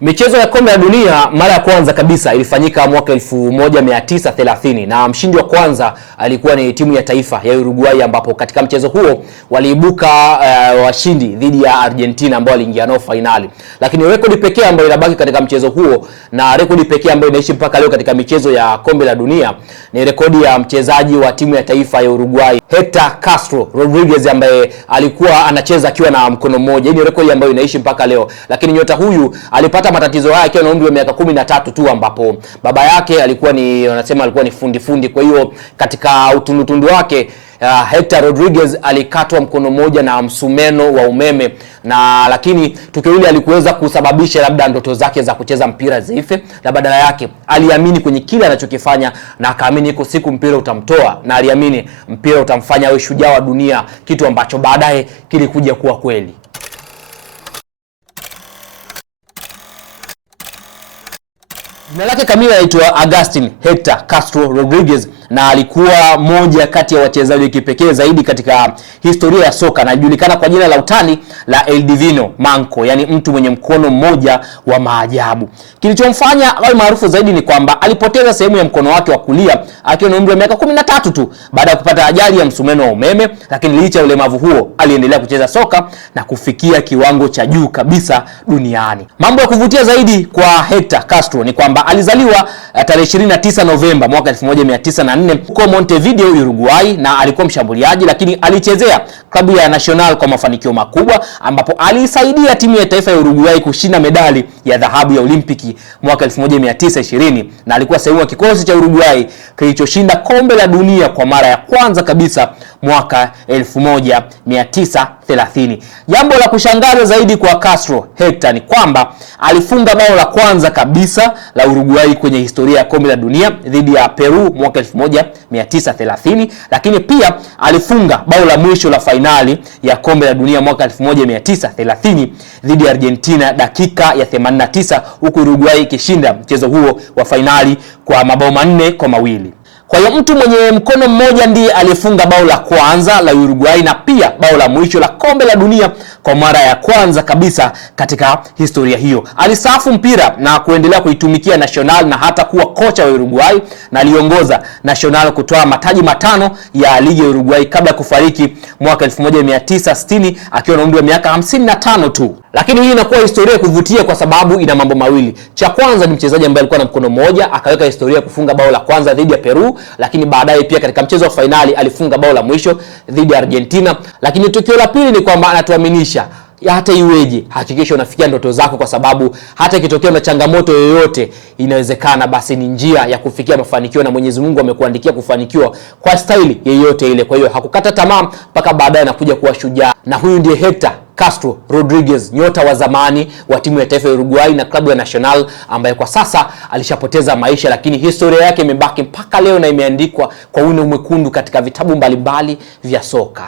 Michezo ya kombe la dunia mara ya kwanza kabisa ilifanyika mwaka 1930 na mshindi wa kwanza alikuwa ni timu ya taifa ya Uruguay, ambapo katika mchezo huo waliibuka washindi dhidi ya Argentina ambao waliingia nao finali. Lakini rekodi pekee ambayo inabaki katika mchezo huo na rekodi pekee ambayo inaishi mpaka leo katika michezo ya kombe la dunia ni rekodi ya mchezaji wa timu ya taifa ya Uruguay Hector Castro Rodriguez, ambaye alikuwa anacheza akiwa na mkono mmoja. Hii ni rekodi ambayo inaishi mpaka leo. Lakini nyota huyu alipata matatizo haya akiwa na umri wa miaka 13 tu, ambapo baba yake alikuwa ni fundi. Kwa hiyo katika utundu wake Hector Rodriguez alikatwa mkono mmoja na msumeno wa umeme, na lakini tukio hili alikuweza kusababisha labda ndoto zake za kucheza mpira zife, na badala yake aliamini kwenye kile anachokifanya na akaamini iko siku mpira utamtoa, na aliamini mpira utamfanya awe shujaa wa dunia, kitu ambacho baadaye kilikuja kuwa kweli. Jina lake kamili anaitwa Agustin Hector Castro Rodriguez, na alikuwa moja kati ya wachezaji kipekee zaidi katika historia ya soka, na anajulikana kwa jina la utani la El Divino Manco, yani mtu mwenye mkono mmoja wa maajabu. Kilichomfanya awe maarufu zaidi ni kwamba alipoteza sehemu ya mkono wake wa kulia akiwa na umri wa miaka 13 tu baada ya kupata ajali ya msumeno wa umeme, lakini licha ya ulemavu huo aliendelea kucheza soka na kufikia kiwango cha juu kabisa duniani. Mambo ya kuvutia zaidi kwa Hector Castro ni kwamba alizaliwa tarehe 29 Novemba mwaka 1904 huko Montevideo, Uruguay, na alikuwa mshambuliaji, lakini alichezea klabu ya Nacional kwa mafanikio makubwa, ambapo alisaidia timu ya taifa ya Uruguay kushinda medali ya dhahabu ya Olimpiki mwaka 1920, na alikuwa sehemu ya kikosi cha Uruguay kilichoshinda kombe la dunia kwa mara ya kwanza kabisa mwaka 1930. Jambo la kushangaza zaidi kwa Castro Hector ni kwamba alifunga bao la kwanza kabisa la Uruguay kwenye historia ya kombe la dunia dhidi ya Peru mwaka 1930, lakini pia alifunga bao la mwisho la fainali ya kombe la dunia mwaka 1930 dhidi ya Argentina dakika ya 89, huku Uruguay ikishinda mchezo huo wa fainali kwa mabao 4-2. Kwa hiyo mtu mwenye mkono mmoja ndiye alifunga bao la kwanza la Uruguay na pia bao la mwisho la kombe la dunia kwa mara ya kwanza kabisa katika historia hiyo. Alistaafu mpira na kuendelea kuitumikia Nacional na hata kuwa kocha wa Uruguay, na aliongoza Nacional kutoa mataji 5 ya ligi ya Uruguay kabla ya kufariki mwaka 1960 akiwa na umri wa miaka 55 tu. Lakini hii inakuwa historia ya kuvutia kwa sababu ina mambo mawili. Cha kwanza ni mchezaji ambaye alikuwa na mkono mmoja akaweka historia kufunga bao la kwanza dhidi ya Peru, lakini baadaye pia katika mchezo wa finali alifunga bao la mwisho dhidi ya Argentina. Lakini tukio la pili ni kwamba anatuaminisha hata iweje, hakikisha unafikia ndoto zako, kwa sababu hata ikitokea na changamoto yoyote inawezekana, basi ni njia ya kufikia mafanikio, na Mwenyezi Mungu amekuandikia kufanikiwa kwa staili yoyote ile. Kwa hiyo hakukata tamaa mpaka baadaye anakuja kuwa shujaa, na huyu ndiye Hector Castro Rodriguez, nyota wa zamani wa timu ya taifa ya Uruguay na klabu ya Nacional, ambaye kwa sasa alishapoteza maisha, lakini historia yake imebaki mpaka leo na imeandikwa kwa wino mwekundu katika vitabu mbalimbali vya soka.